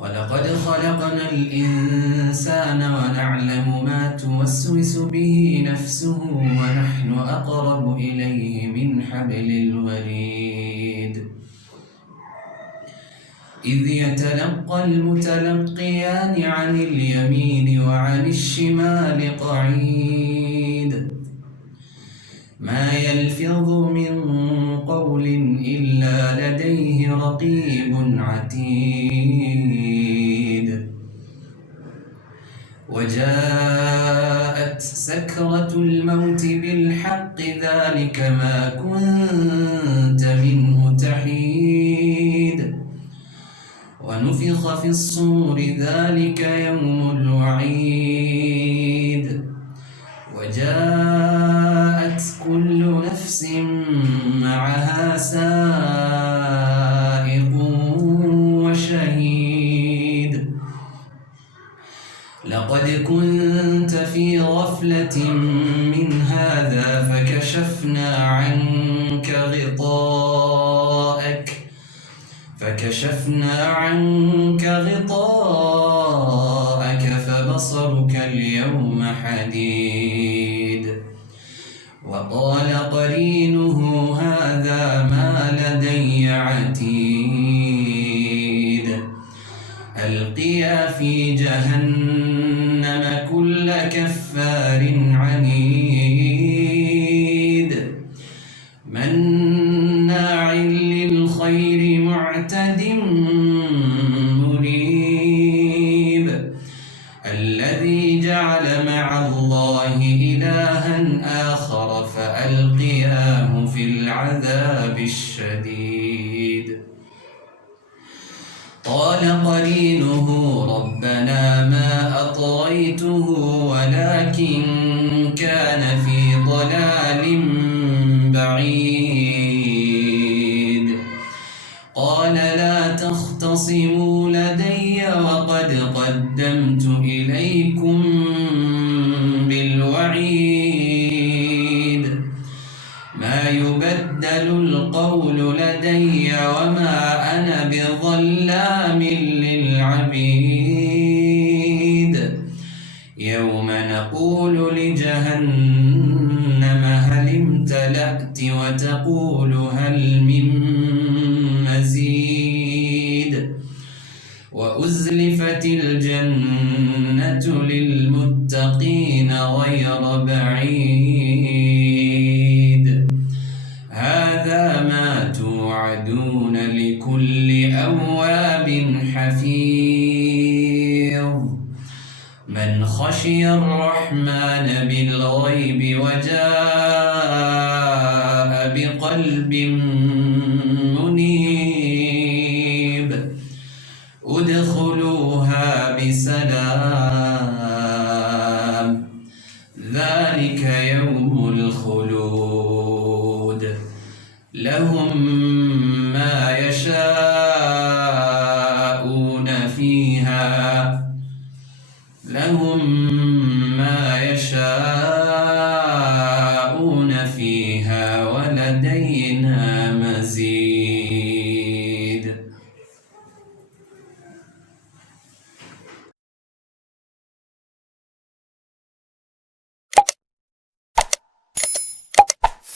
ولقد خلقنا الإنسان ونعلم ما توسوس به نفسه ونحن أقرب إليه من حبل الوريد إذ يتلقى المتلقيان عن اليمين وعن الشمال قعيد ما يلفظ من قول إلا لديه رقيب عتيد وجاءت سكرة الموت بالحق ذلك ما كنت منه تحيد ونفخ في الصور ذلك يوم الوعيد وجاءت كل نفس معها سائق وشهيد لقد كنت في غفلة من هذا فكشفنا عنك غطاءك فبصرك اليوم حديد وقال قرينه هذا ما لدي عتيد ألقيا في جهنم كل كفار عنيد مناع للخير معتد مريب الذي جعل مع الله إلها آخر فألقياه في العذاب الشديد قال قرينه ربنا ما أطغيته ولكن كان في ضلال بعيد قال لا تختصموا لدي وقد قدمت إليكم بالوعيد ما يبدل القول لدي وما أنا بظلام للعبيد يوم نقول لجهنم هل امتلأت وتقول هل من مزيد وأزلفت الجنة للمتقين غير بعيد هذا ما توعدون لكل أواب حفيظ من خشي الرحمن بالغيب وجاء بقلب منيب ادخلوها بسلام ذلك يوم الخلود لهم ما يشاءون